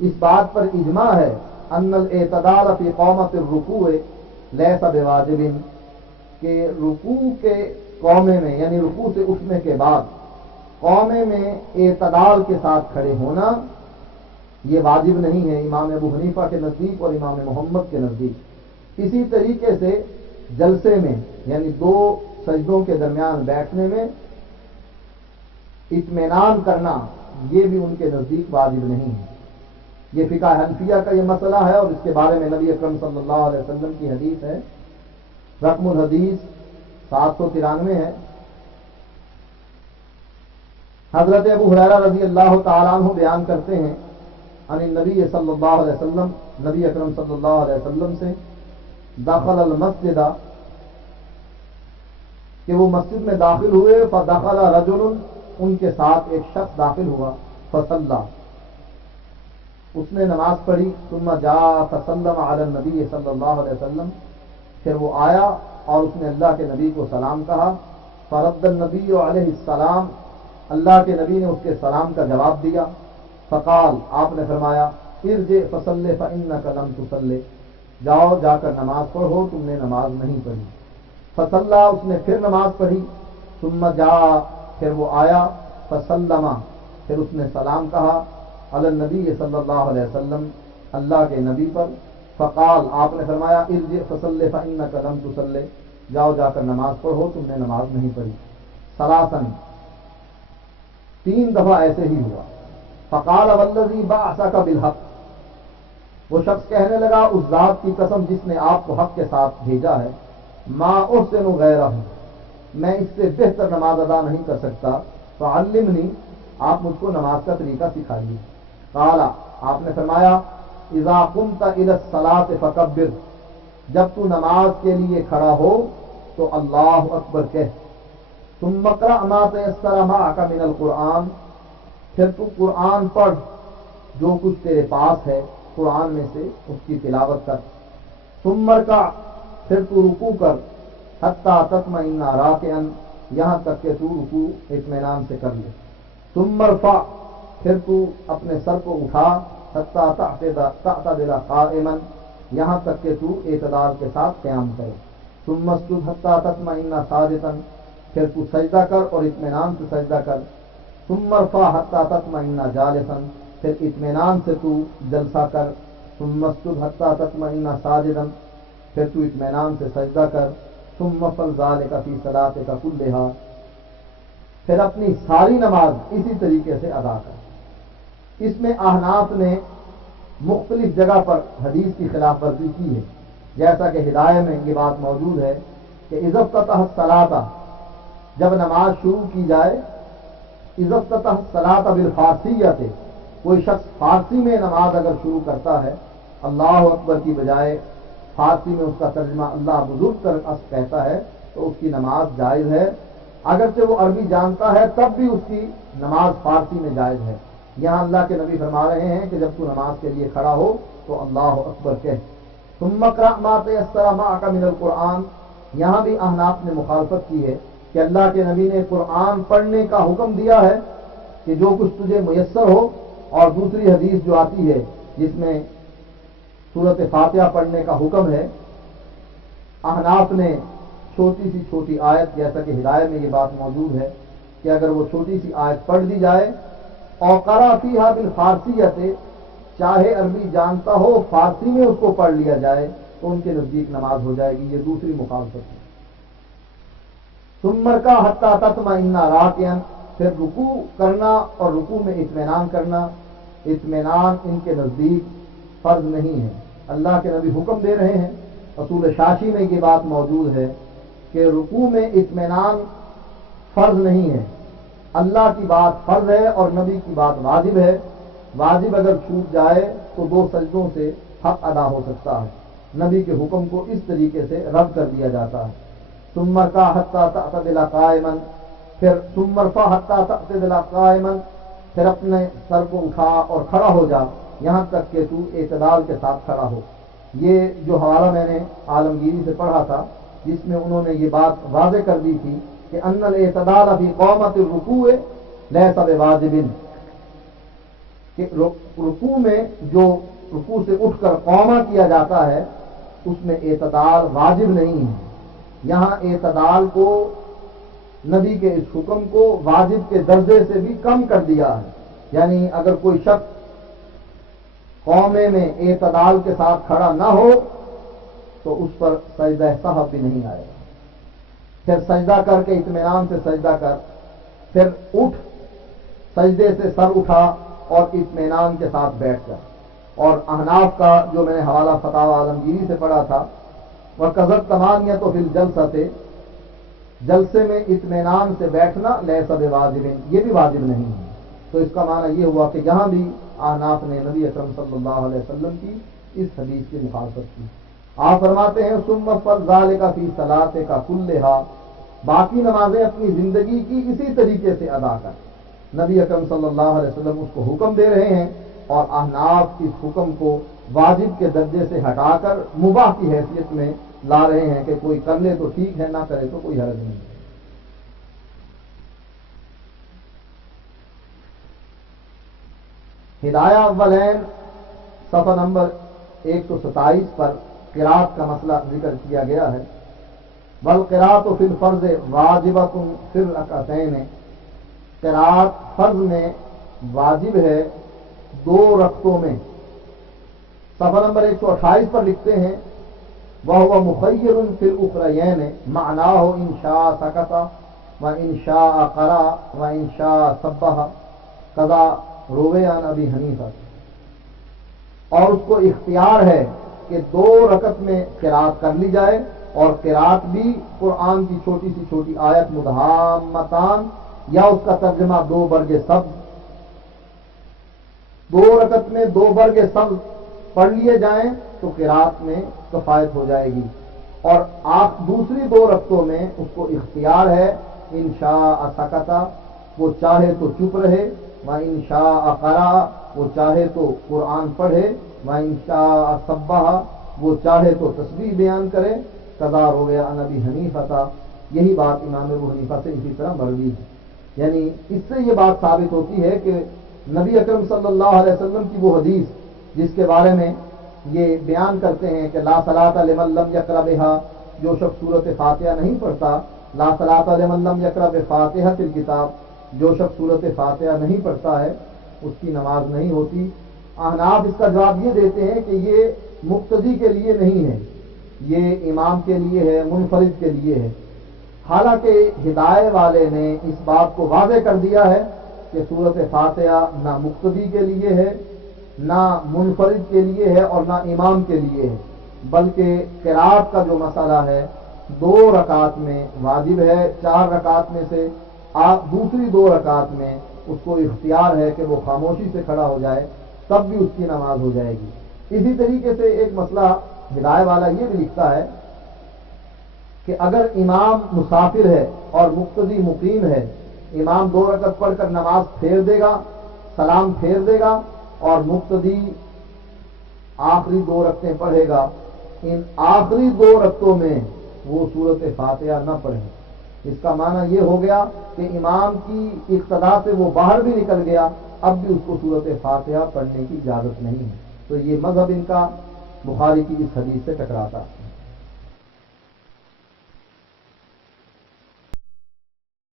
اس بات پر اجماع ہے ان الاعتدال فی قومۃ الرکوع لیس بواجب، کہ رکوع کے قومے میں یعنی رکوع سے اٹھنے کے بعد قومے میں اعتدال کے ساتھ کھڑے ہونا یہ واجب نہیں ہے امام ابو حنیفہ کے نزدیک اور امام محمد کے نزدیک۔ اسی طریقے سے جلسے میں یعنی دو سجدوں کے درمیان بیٹھنے میں اطمینان کرنا یہ بھی ان کے نزدیک واجب نہیں ہے۔ یہ فقہ حنفیہ کا یہ مسئلہ ہے، اور اس کے بارے میں نبی اکرم صلی اللہ علیہ وسلم کی حدیث ہے، رقم الحدیث 793 ہے۔ حضرت ابو ہریرہ رضی اللہ تعالیٰ عنہ بیان کرتے ہیں عن النبی صلی اللہ علیہ وسلم، نبی اکرم صلی اللہ علیہ وسلم سے، دخل المسجد، کہ وہ مسجد میں داخل ہوئے، فدخل رجل، ان کے ساتھ ایک شخص داخل ہوا، فصلی، اس نے نماز پڑھی، ثم جاء فسلم علی النبی صلی اللہ علیہ وسلم، پھر وہ آیا اور اس نے اللہ کے نبی کو سلام کہا، فرد النبی علیہ السلام، اللہ کے نبی نے اس کے سلام کا جواب دیا، فقال، آپ نے فرمایا، ارجع فصلی فانک لم تصلی، جاؤ جا کر نماز پڑھو، تم نے نماز نہیں پڑھی۔ فصلی، اس نے پھر نماز پڑھی، ثم جاء، پھر وہ آیا، فسلم، پھر اس نے سلام کہا، علی النبی صلی اللہ علیہ وسلم، اللہ کے نبی پر، فقال، آپ نے فرمایا، ارجع فصلی فانک لم تصلی، جاؤ جا کر نماز پڑھو، تم نے نماز نہیں پڑھی۔ ثلاثاً، 3 دفعہ ایسے ہی ہوا۔ فقال والذی بعثک بالحق، وہ شخص کہنے لگا، اس ذات کی قسم جس نے آپ کو حق کے ساتھ بھیجا ہے، ما احسن غیرہ، میں اس سے بہتر نماز ادا نہیں کر سکتا، فعلمنی، آپ مجھ کو نماز کا طریقہ سکھائیے۔ قال، آپ نے فرمایا، اذا قمت الى الصلاۃ فکبر، جب تو نماز کے لیے کھڑا ہو تو اللہ اکبر کہہ، ثم اقرأ ما تيسر معك من القرآن، پھر تو قرآن پڑھ جو کچھ تیرے پاس ہے قرآن میں سے، اس کی تلاوت کر، ثم ارکع، پھر تو رکوع کر، حتی تطمئن راکعا، یہاں تک کہ تو رکوع اطمینان سے کر لے، ثم ارفع، پھر تو اپنے سر کو اٹھا، حتی تعتدل قائما، یہاں تک کہ تو اعتدال کے ساتھ قیام کرے، ثم اسجد حتی تطمئن ساجدا، پھر تو سجدہ کر اور اطمینان سے سجدہ کر، ثم ارفع حتی تطمئن جالسا، پھر اطمینان سے تو جلسہ کر، ثم اسجد حتی تطمئن ساجدا، پھر تو اطمینان سے سجدہ کر، ثم افعل ذلک فی صلاتک کلھا، پھر اپنی ساری نماز اسی طریقے سے ادا کر۔ اس میں احناف نے مختلف جگہ پر حدیث کی خلاف ورزی کی ہے، جیسا کہ ہدایہ میں یہ بات موجود ہے کہ اذا افتتح الصلاۃ، جب نماز شروع کی جائے، اذا افتتح الصلاۃ بالفارسیۃ، کوئی شخص فارسی میں نماز اگر شروع کرتا ہے، اللہ اکبر کی بجائے فارسی میں اس کا ترجمہ اللہ بزرگ کہتا ہے، تو اس کی نماز جائز ہے، اگرچہ وہ عربی جانتا ہے تب بھی اس کی نماز فارسی میں جائز ہے۔ یہاں اللہ کے نبی فرما رہے ہیں کہ جب تو نماز کے لیے کھڑا ہو تو اللہ اکبر کہہ، ثم اقرأ ما تيسر معك من القرآن، یہاں بھی احناف نے مخالفت کی ہے کہ اللہ کے نبی نے قرآن پڑھنے کا حکم دیا ہے کہ جو کچھ تجھے میسر ہو، اور دوسری حدیث جو آتی ہے جس میں سورۃ فاتحہ پڑھنے کا حکم ہے، احناف نے چھوٹی سی چھوٹی آیت، جیسا کہ ہدایہ میں یہ بات موجود ہے کہ اگر وہ چھوٹی سی آیت پڑھ دی جائے، اور قرأ فیہا بالفارسیۃ، چاہے عربی جانتا ہو فارسی میں اس کو پڑھ لیا جائے تو ان کے نزدیک نماز ہو جائے گی۔ یہ دوسری مخالفت ہے۔ ثم ارکع حتی تطمئن راکعا، پھر رکوع کرنا اور رکوع میں اطمینان کرنا، اطمینان ان کے نزدیک فرض نہیں ہے، اللہ کے نبی حکم دے رہے ہیں۔ اصول شاشی میں یہ بات موجود ہے کہ رکوع میں اطمینان فرض نہیں ہے، اللہ کی بات فرض ہے اور نبی کی بات واجب ہے۔ واجب اگر چھوٹ جائے تو 2 سجدوں سے حق ادا ہو سکتا ہے، نبی کے حکم کو اس طریقے سے رد کر دیا جاتا ہے۔ ثم ارکع حتی تعتدل قائما، پھر ثم ارفع حتی تعتدل قائما، پھر اپنے سر کو اٹھا اور کھڑا ہو جا یہاں تک کہ تو اعتدال کے ساتھ کھڑا ہو۔ یہ جو حوالہ میں نے عالمگیری سے پڑھا تھا، جس میں انہوں نے یہ بات واضح کر دی تھی کہ ان الاعتدال فی قومۃ الرکوع لیس بواجب، کہ رکوع میں جو رکوع سے اٹھ کر قوما کیا جاتا ہے اس میں اعتدال واجب نہیں ہے. یہاں اعتدال کو نبی کے اس حکم کو واجب کے درجے سے بھی کم کر دیا ہے. یعنی اگر کوئی شخص قومے میں اعتدال کے ساتھ کھڑا نہ ہو تو اس پر سجدہ سہو بھی نہیں آئے گا. پھر سجدہ کر کے اطمینان سے سجدہ کر، پھر اٹھ سجدے سے سر اٹھا اور اطمینان کے ساتھ بیٹھ جا. اور احناف کا جو میں نے حوالہ فتاوی عالمگیری سے پڑھا تھا، وہ قذت تمانیت فی الجلسۃ، جلسے میں اطمینان سے بیٹھنا لیس بواجب، یہ بھی واجب نہیں ہے. تو اس کا معنی یہ ہوا کہ یہاں بھی احناف نے نبی اکرم صلی اللہ علیہ وسلم کی اس حدیث کی مخالفت کی. آپ فرماتے ہیں ثم فذلک فی صلاتک کلھا، باقی نمازیں اپنی زندگی کی اسی طریقے سے ادا کر. نبی اکرم صلی اللہ علیہ وسلم اس کو حکم دے رہے ہیں اور احناف اس حکم کو واجب کے درجے سے ہٹا کر مباح کی حیثیت میں لا رہے ہیں کہ کوئی کر لے تو ٹھیک ہے، نہ کرے تو کوئی حرج نہیں. ہدایہ اولین صفحہ نمبر 127 پر قرات کا مسئلہ ذکر کیا گیا ہے. والقرات فی الفرض واجبۃ فی الرکعتین، قرات فرض میں واجب ہے 2 رکعتوں میں. صفحہ نمبر 128 پر لکھتے ہیں وَهُوَ مُخَيَّرٌ فِي الْأُخْرَيَيْنِ مَعْنَاهُ إِنْ شَاءَ سَكَتَ وَإِنْ شَاءَ قَرَأَ وَإِنْ شَاءَ سَبَّحَ قَضَى روے عن ابی حنیفہ. اور اس کو اختیار ہے کہ 2 رکعت میں قرات کر لی جائے، اور قرات بھی قرآن کی چھوٹی سی چھوٹی آیت مدہامتان یا اس کا ترجمہ 2 برگ سبز، 2 رکعت میں 2 برگ سبز پڑھ لیے جائیں تو قرات میں کفایت ہو جائے گی. اور آپ دوسری 2 رکعتوں میں اس کو اختیار ہے ان شاء سکتا، وہ چاہے تو چپ رہے، وَإِن شَاءَ قَرَأَ، وہ چاہے تو قرآن پڑھے، وَإِن شَاءَ سَبَّحَ، وہ چاہے تو تسبیح بیان کرے. قضا روی عن ابی حنیفہ، یہی بات امام ابو حنیفہ سے اسی طرح مروی ہے. یعنی اس سے یہ بات ثابت ہوتی ہے کہ نبی اکرم صلی اللہ علیہ وسلم کی وہ حدیث جس کے بارے میں یہ بیان کرتے ہیں کہ لا صلاۃ لمن لم یقرأ بها، جو شخص سورۃ فاتحہ نہیں پڑھتا، لا صلاۃ لمن لم یقرأ بفاتحۃ الکتاب، جو شخص سورۃ فاتحہ نہیں پڑھتا ہے اس کی نماز نہیں ہوتی. احناف اس کا جواب یہ دیتے ہیں کہ یہ مقتدی کے لیے نہیں ہے، یہ امام کے لیے ہے، منفرد کے لیے ہے. حالانکہ ہدایہ والے نے اس بات کو واضح کر دیا ہے کہ سورۃ فاتحہ نہ مقتدی کے لیے ہے، نہ منفرد کے لیے ہے، اور نہ امام کے لیے ہے، بلکہ قرات کا جو مسئلہ ہے 2 رکعات میں واجب ہے. 4 رکعات میں سے دوسری 2 رکعات میں اس کو اختیار ہے کہ وہ خاموشی سے کھڑا ہو جائے، تب بھی اس کی نماز ہو جائے گی. اسی طریقے سے ایک مسئلہ ہدایہ والا یہ بھی لکھتا ہے کہ اگر امام مسافر ہے اور مقتدی مقیم ہے، امام 2 رکعت پڑھ کر نماز پھیر دے گا، سلام پھیر دے گا، اور مقتدی آخری 2 رکعتیں پڑھے گا. ان آخری 2 رکعتوں میں وہ سورۃ فاتحہ نہ پڑھیں. اس کا معنی یہ ہو گیا کہ امام کی اقتدا سے وہ باہر بھی نکل گیا، اب بھی اس کو سورۃ فاتحہ پڑھنے کی اجازت نہیں ہے. تو یہ مذہب ان کا بخاری کی اس حدیث سے ٹکراتا ہے.